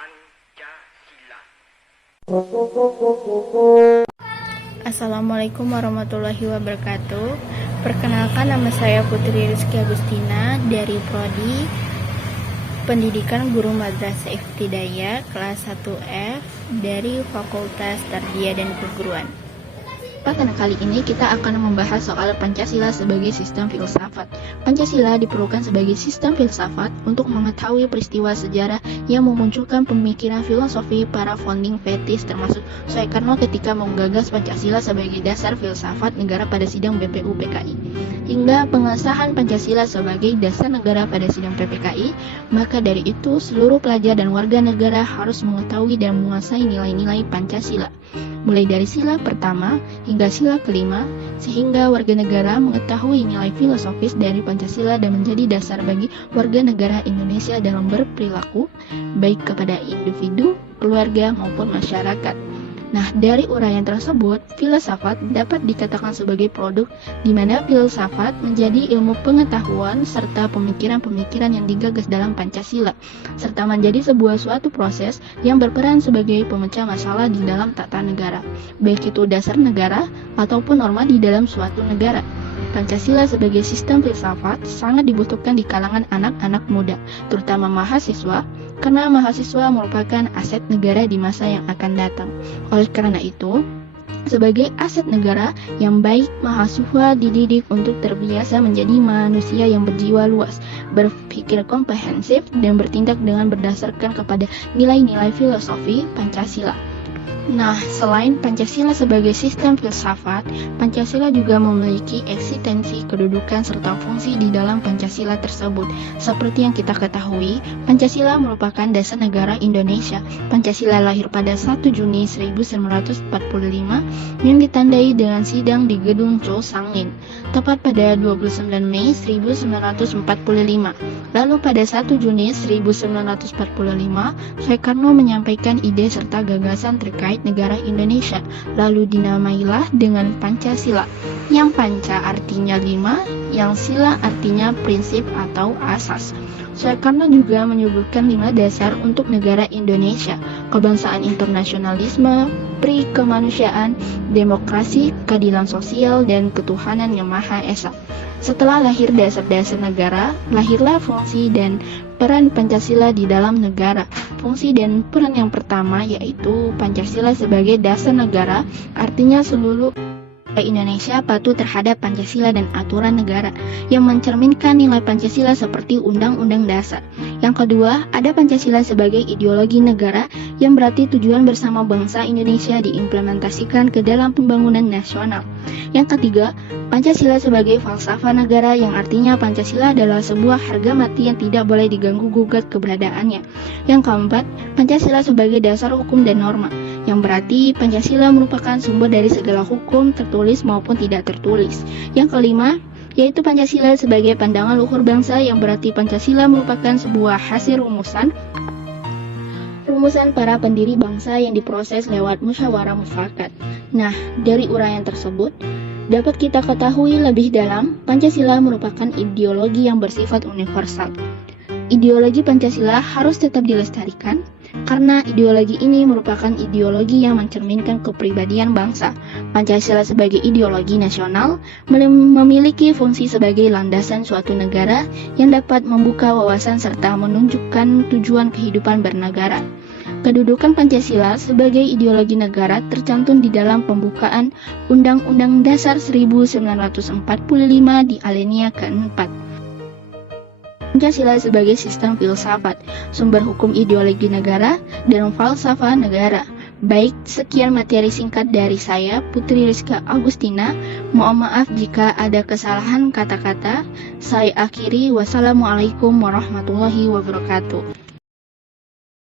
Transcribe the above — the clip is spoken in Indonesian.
Pancasila. Assalamualaikum warahmatullahi wabarakatuh. Perkenalkan, nama saya Putri Rizky Agustina dari Prodi Pendidikan Guru Madrasah Ibtidaiyah kelas 1F dari Fakultas Tarbiyah dan Keguruan. Pada kali ini kita akan membahas soal Pancasila sebagai sistem filsafat. Pancasila diperlukan sebagai sistem filsafat untuk mengetahui peristiwa sejarah yang memunculkan pemikiran filosofi para founding fathers termasuk Soekarno ketika menggagas Pancasila sebagai dasar filsafat negara pada sidang BPUPKI. Hingga pengesahan Pancasila sebagai dasar negara pada sidang PPKI, maka dari itu seluruh pelajar dan warga negara harus mengetahui dan menguasai nilai-nilai Pancasila, mulai dari sila pertama hingga sila kelima, sehingga warga negara mengetahui nilai filosofis dari Pancasila dan menjadi dasar bagi warga negara Indonesia dalam berperilaku, baik kepada individu, keluarga, maupun masyarakat. Nah, dari uraian tersebut, filsafat dapat dikatakan sebagai produk di mana filsafat menjadi ilmu pengetahuan serta pemikiran-pemikiran yang digagas dalam Pancasila, serta menjadi sebuah suatu proses yang berperan sebagai pemecah masalah di dalam tata negara, baik itu dasar negara ataupun norma di dalam suatu negara. Pancasila sebagai sistem filsafat sangat dibutuhkan di kalangan anak-anak muda, terutama mahasiswa, karena mahasiswa merupakan aset negara di masa yang akan datang. Oleh karena itu, sebagai aset negara yang baik, mahasiswa dididik untuk terbiasa menjadi manusia yang berjiwa luas, berpikir komprehensif, dan bertindak dengan berdasarkan kepada nilai-nilai filosofi Pancasila. Nah, selain Pancasila sebagai sistem filsafat, Pancasila juga memiliki eksistensi, kedudukan, serta fungsi di dalam Pancasila tersebut. Seperti yang kita ketahui, Pancasila merupakan dasar negara Indonesia. Pancasila lahir pada 1 Juni 1945 yang ditandai dengan sidang di Gedung Chow Sang-in, tepat pada 29 Mei 1945. Lalu pada 1 Juni 1945, Soekarno menyampaikan ide serta gagasan terkait negara Indonesia, lalu dinamailah dengan Pancasila. Yang panca artinya 5, yang sila artinya prinsip atau asas. Soekarno juga menyebutkan 5 dasar untuk negara Indonesia: kebangsaan, internasionalisme, kemanusiaan, demokrasi, keadilan sosial, dan ketuhanan yang Maha Esa. Setelah lahir dasar-dasar negara, lahirlah fungsi dan peran Pancasila di dalam negara. Fungsi dan peran yang pertama yaitu Pancasila sebagai dasar negara, artinya seluruh Indonesia patuh terhadap Pancasila dan aturan negara yang mencerminkan nilai Pancasila seperti Undang-Undang Dasar. Yang kedua, ada Pancasila sebagai ideologi negara yang berarti tujuan bersama bangsa Indonesia diimplementasikan ke dalam pembangunan nasional. Yang ketiga, Pancasila sebagai falsafah negara yang artinya Pancasila adalah sebuah harga mati yang tidak boleh diganggu-gugat keberadaannya. Yang keempat, Pancasila sebagai dasar hukum dan norma, yang berarti Pancasila merupakan sumber dari segala hukum tertulis maupun tidak tertulis. Yang kelima, yaitu Pancasila sebagai pandangan luhur bangsa, yang berarti Pancasila merupakan sebuah hasil rumusan para pendiri bangsa yang diproses lewat musyawarah mufakat. Nah, dari uraian tersebut dapat kita ketahui lebih dalam, Pancasila merupakan ideologi yang bersifat universal. Ideologi Pancasila harus tetap dilestarikan karena ideologi ini merupakan ideologi yang mencerminkan kepribadian bangsa. Pancasila sebagai ideologi nasional memiliki fungsi sebagai landasan suatu negara yang dapat membuka wawasan serta menunjukkan tujuan kehidupan bernegara. Kedudukan Pancasila sebagai ideologi negara tercantum di dalam pembukaan Undang-Undang Dasar 1945 di alinea keempat. Pancasila sebagai sistem filsafat, sumber hukum ideologi negara, dan falsafah negara. Baik, sekian materi singkat dari saya, Putri Rizky Agustina. Mohon maaf jika ada kesalahan kata-kata. Saya akhiri, wassalamualaikum warahmatullahi wabarakatuh.